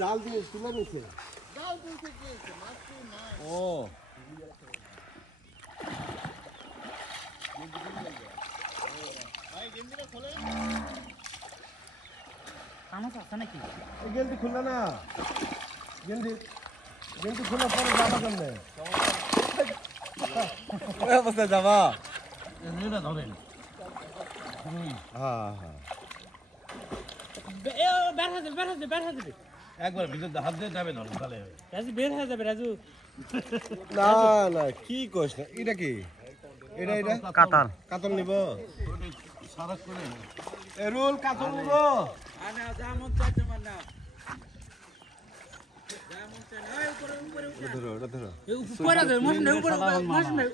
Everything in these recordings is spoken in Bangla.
জাল দিয়ে তুলে নিচ্ছে ও গেলতি খুললো না গেলতি খোলার পরে যাবা কেমনে অবস্থা যাবা ধরেন হ্যাঁ হ্যাঁ একবার ভিতর হাত দিয়ে যাবে ধরুন তাহলে রাজু বের হয়ে যাবে রাজু না না কি কোস না এটা কি এটা কাতল কাতল নিব সারাস করে এরুল কাতল নিব আনা জামন চাইতে মানা জামন চাই এই উপরে ধরো এই উপরে ধরো মশনে উপরে মশনে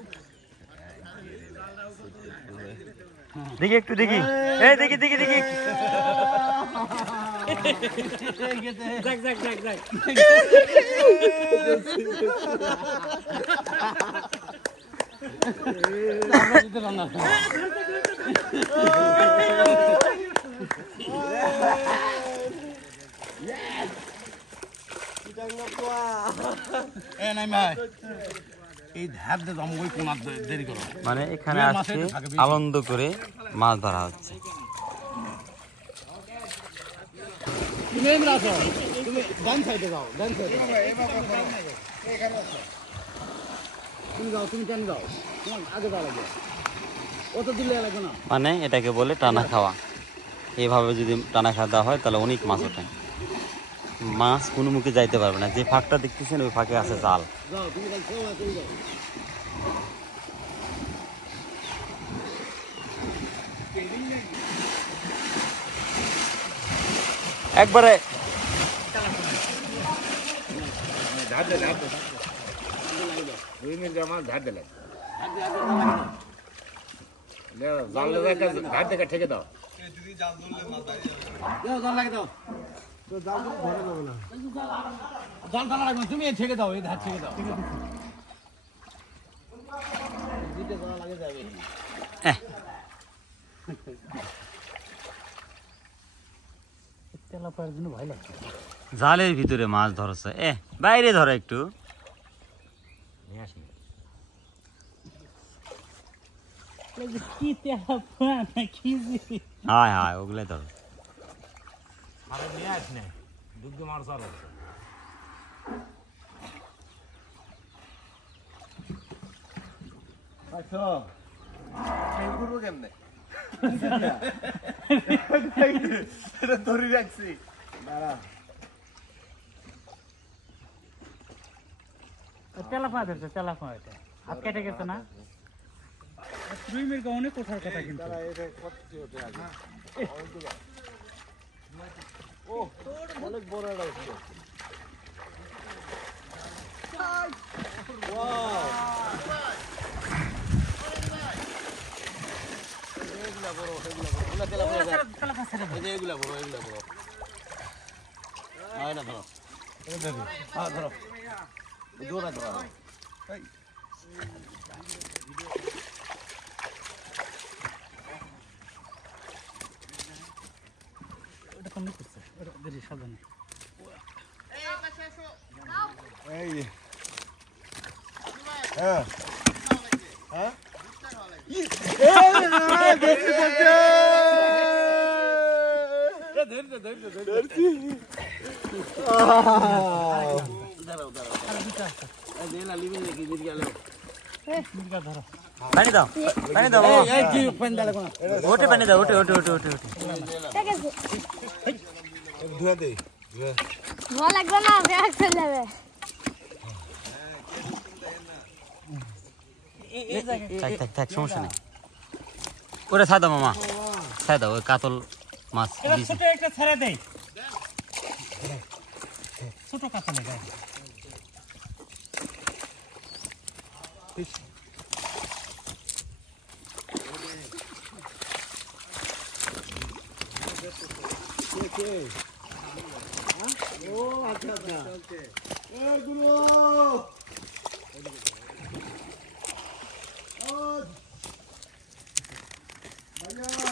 দেখি একটু দেখি এই দেখি যাক মানে এখানে আজকে আনন্দ করে মাছ ধরা হচ্ছে মানে এটাকে বলে টানা খাওয়া এইভাবে যদি টানা খাওয়া দেওয়া হয় তাহলে অনেক মাছ ওঠে মাছ কোনো মুখে যাইতে পারবে না যে ফাঁকটা দেখতেছেন ওই ফাঁকে আছে জাল একবারে ঠেকে দাও তুমি ছেড়ে দাও এই ধার ছেড়ে দাও জালের ভিতরে মাছ ধরছে বাইরে ধরো একটু হ্যাঁ ওগুলাই ধরো কেমনে ধরে রাখছি তেলাপা ধরছে তেলাপা এটা হাত কেটে গেছে না 2 মিনিট অনেক কোঠার কথা কিন্তু ও অনেক বড় একটা উঠছে ওয়াও এগুলা বড় এগুলা তেলাপা এগুলা বড় হয় না ধরো ধরো জোরে ধরো এটা কম করছে এটা দেরি সাবধানে এই হ্যাঁ হ্যাঁ পানি দাও ওটে পানি দাও ওটে ধুয়া দে ধোয়া লাগবে না ব্যাগ চলে যাবে থাক সমস্যা নেই ওরে ছাড় দাও মামা ছাড় দাও ওই কাতল মাছ ছোট একটা ছেড়ে দেই ছোট কাতল ও আচ্ছা গুরু ভাইয়া